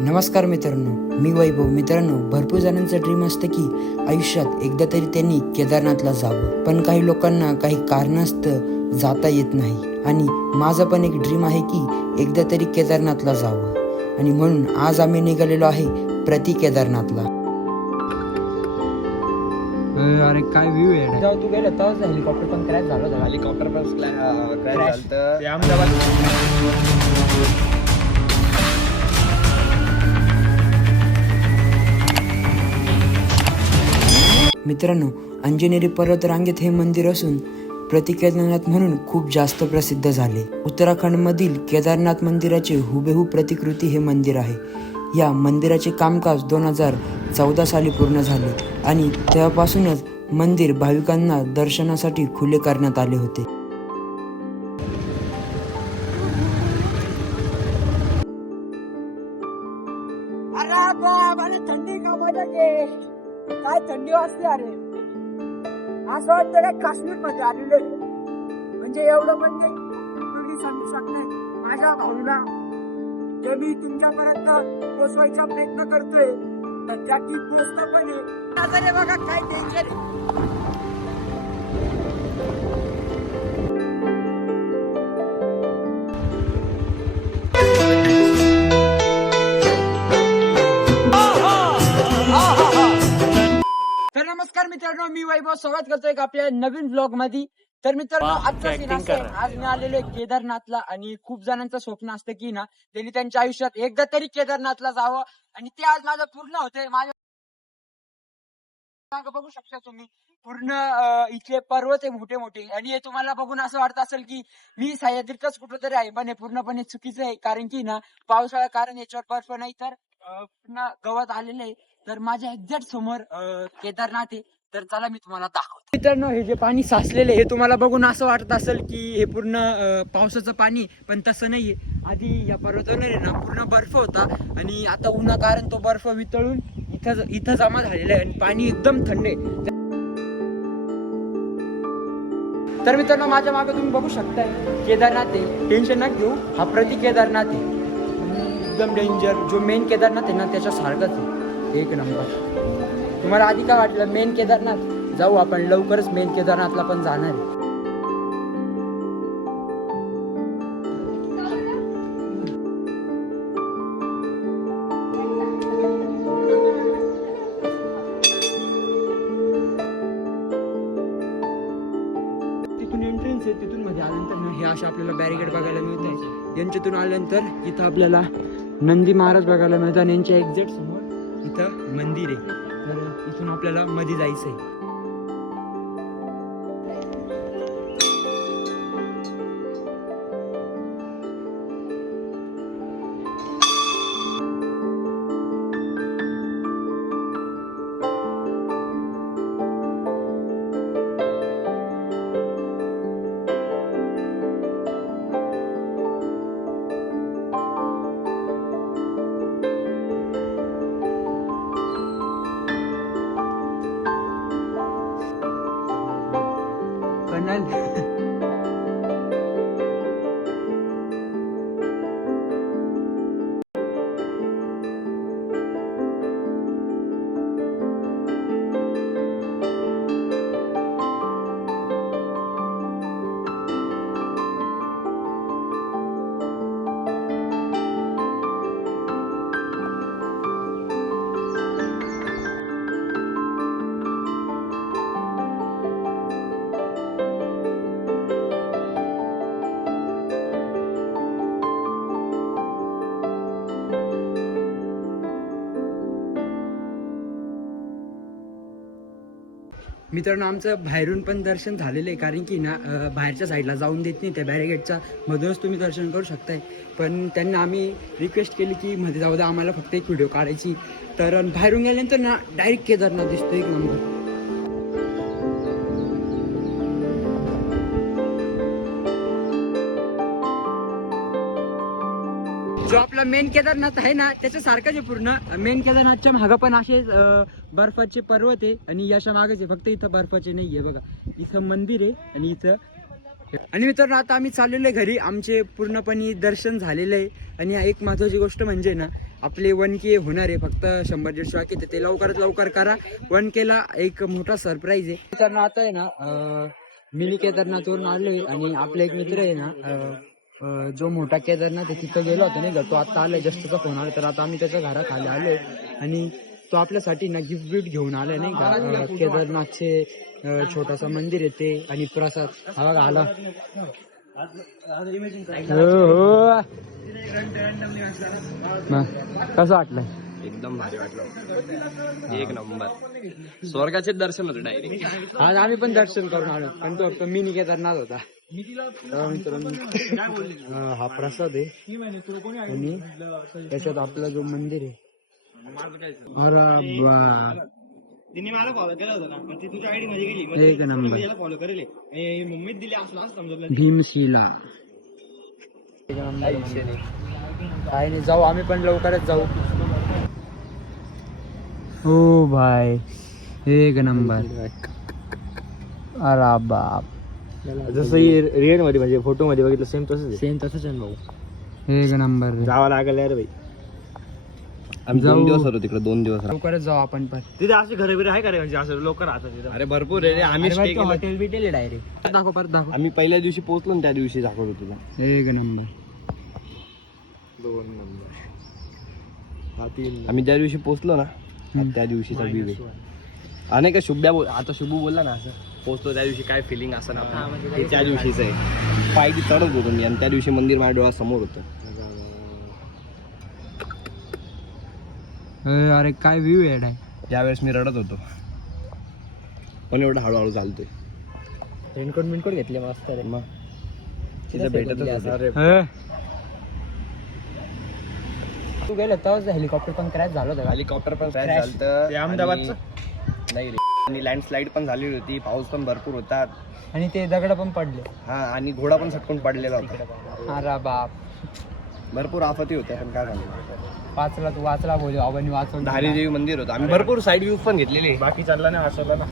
नमस्कार मित्रांनो मी वैभव. मित्रांनो भरपूर जणांचं ड्रीम असतं की आयुष्यात एकदा तरी त्यांनी केदारनाथला जावं. पण काही लोकांना काही कारणास्तव जाता येत नाही. आणि माझं पण एक ड्रीम आहे की एकदा तरी केदारनाथला जावं. आणि म्हणून आज आम्ही निघालेलो आहे प्रति केदारनाथला. अरे काय व्ह्यू आहे? जेव्हा तू गेला तेव्हाच हेलिकॉप्टर पण क्रॅश झालं होतं. हेलिकॉप्टर पण क्रॅश. झालं मित्रांनो अंजनेरी पर्वत रांगेत हे मंदिर असून प्रति केदारनाथ म्हणून खूप जास्त प्रसिद्ध झाले. उत्तराखंडमधील केदारनाथ मंदिराचे हुबेहूब प्रतिकृती हे मंदिर आहे. या मंदिराचे कामकाज दोन हजार चौदा साली पूर्ण झाले आणि तेव्हापासूनच मंदिर भाविकांना दर्शनासाठी खुले करण्यात आले होते. थंडी का मजा काय थंडी वाजते अरे? असं वाटतं काय काश्मीरमध्ये आलेले म्हणजे एवढं म्हणजे तुम्ही सांगू शकताय. माझ्या भाऊला जे मी तुमच्यापर्यंत पोचवायचा प्रयत्न करतोय तर त्याची पोचतो पण आहे बघा काय टेन्शन आहे. स्वागत करतोय एक आपल्या नवीन ब्लॉगमध्ये. तर मित्रांनो आजचा आज मी आलेलो आहे. केदारनाथला आणि खूप जणांचं स्वप्न असतं की ना त्यांनी त्यांच्या आयुष्यात एकदा तरी केदारनाथला जावं आणि ते आज माझं पूर्ण होतंय. माझ्या बघू शकता तुम्ही. पूर्ण इथले पर्वत आहे मोठे मोठे आणि हे तुम्हाला बघून असं वाटत असेल की मी सह्याद्रीतच कुठेतरी आहे पण हे पूर्णपणे चुकीचं आहे. कारण की ना पावसाळा कारण याच्यावर बर्फ नाही तर पूर्ण गवत आलेलं आहे. तर माझ्या एक्झॅक्ट समोर केदारनाथ आहे. तर चला मी तुम्हाला दाखवतो. मित्रांनो हे जे पाणी साचलेले हे तुम्हाला बघून असं वाटत असेल की हे पूर्ण पावसाचं पाणी पण तसं नाहीये. आधी या पर्वतावर आहे ना पूर्ण बर्फ होता आणि आता उन्हा कारण तो बर्फ वितळून इथं इथं जमा झालेला आहे आणि पाणी एकदम थंड आहे. तर मित्रांनो माझ्या मागे तुम्ही बघू शकताय केदारनाथ आहे. टेन्शन ना घेऊ हा प्रति केदारनाथ आहे. एकदम डेंजर जो मेन केदारनाथ आहे ना त्याच्या सारखाच आहे. एक नंबर तुम्हाला आधी काय वाटलं? मेन केदारनाथ? जाऊ आपण लवकरच मेन केदारनाथला पण जाणार आहे. तिथून आहे तिथून मध्ये आल्यानंतर ना हे असे आपल्याला बॅरिकेड बघायला मिळत आहे यांच्यातून आल्यानंतर इथं आपल्याला नंदी महाराज बघायला मिळतात आणि यांच्या एक्झॅक्ट समोर इथं मंदिर आहे. तर इथून आपल्याला मध्ये जायचं आहे मित्रांनो आमचं बाहेरून पण दर्शन झालेलं आहे कारण की ना बाहेरच्या साईडला जाऊन देत नाही त्या बॅरिगेटच्या मधूनच तुम्ही दर्शन करू शकताय. पण त्यांना आम्ही रिक्वेस्ट केली की मध्ये जाऊ द्या आम्हाला फक्त एक व्हिडिओ काढायची. तर बाहेरून गेल्यानंतर ना डायरेक्ट केदारनाथ दिसतो एक नंबर जो आपला मेन केदारनाथ आहे ना त्याच्या सारखंच आहे पूर्ण. मेन केदारनाथच्या मागं पण असे बर्फाचे पर्वत आहे आणि याच्या मागेच आहे. फक्त इथं बर्फाचे नाहीये बघा. इथं मंदिर आहे आणि इथं आणि मित्रांनो आता आम्ही चाललेलो आहे घरी. आमचे पूर्णपणे दर्शन झालेलं आहे. आणि एक महत्वाची गोष्ट म्हणजे ना आपले वन के होणार आहे. फक्त शंभर दीडशे बाकी तर ते लवकरात लवकर करा. वन केला एक मोठा सरप्राईज आहे. केदारनाथ आहे ना अं, मिनी केदारनाथवरून आलोय. आणि आपला एक मित्र आहे ना जो मोठा केदारनाथ आहे तिथं गेलो होतो नाही का? तो आता आलाय जस्टचा फोन आला. तर आता आम्ही त्याच्या घराखाली आलोय. आणि तो आपल्यासाठी ना गिफ्ट बिफ्ट घेऊन आलाय नाही का? केदारनाथचे छोटासा मंदिर आहे ते. आणि प्रसाद. हा बघा आला. हो, हो. कसं वाटलं? एकदम भारी वाटलं. एक नंबर. स्वर्गाचे दर्शन होते डायरेक्ट. आज आम्ही पण दर्शन करून आलो. पण तो फक्त मिनी केदारनाथ मित्रांनो, अं, हा प्रसाद आहे. आणि त्याच्यात आपला जो मंदिर आहे. अरे बा तिने मला फॉलो केलं होतं ना पण ती तुझ्या आयडी मध्ये गेली. एक नंबर. फॉलो करेल. हे मुंबईत दिली असलं असं समजलं भीमशिला. काय नाही जाऊ आम्ही पण लवकरच जाऊ. हो भाई एक नंबर. अरे बाप. जसं रिअलमध्ये म्हणजे फोटो मध्ये बघितलं सेम तसंच सेम तसंच आहे ना भाऊ. एक नंबर. जावं लागेल यार भाई आम्ही. दोन दिवस होतो तिकडे दोन दिवस. लवकरच जाऊ आपण पण. तिथे असे घरे बिरे आहे का रे? म्हणजे असं लोक राहतात तिथं. अरे भरपूर आहे रे आम्ही stay केलं. हॉटेल बिटेल डायरेक्ट दाखव परत दाखव. आम्ही पहिल्या दिवशी पोहोचलो ना त्या दिवशी दाखवतो तुला. एक नंबर. दोन नंबर. हा तीन आम्ही ज्या दिवशी पोहोचलो ना हा त्या दिवशीचा व्ह्यू आहे. आणि का शुभ्या बोल आता शुभू बोलला ना असं. पोहोचलो त्या दिवशी काय फिलिंग असं ना आपलं. ते त्या दिवशीच आहे. पायकी चढत होतो मी आणि त्या दिवशी मंदिर माझ्या डोळ्यासमोर होतं. अरे काय व्ह्यू आहे त्यावेळेस मी रडत होतो. पण एवढं हळूहळू चालतोय. रेनकोट बिनकोट घेतले मस्त मग? तिथं भेटतच होतं. तू गेलो तेव्हाच हेलिकॉप्टर पण क्रॅश झालं होतं का? हेलिकॉप्टर पण क्रॅश. झालं अहमदाबादचं? नाही रे. आणि लँडस्लाईड पण झाली होती पाऊस पण भरपूर होता आणि ते दगड पण पडले. हा आणि घोडा पण सटकून पडलेला होता. अरे बाप. भरपूर आफती होत्या पण काय झालं? वाचला तू वाचला बोलू. आबांनी वाचवलं धारी देवी मंदिर होतं. आम्ही भरपूर साईड व्ह्यू पण घेतलेले. बाकी चालला नाही वाचवला ना.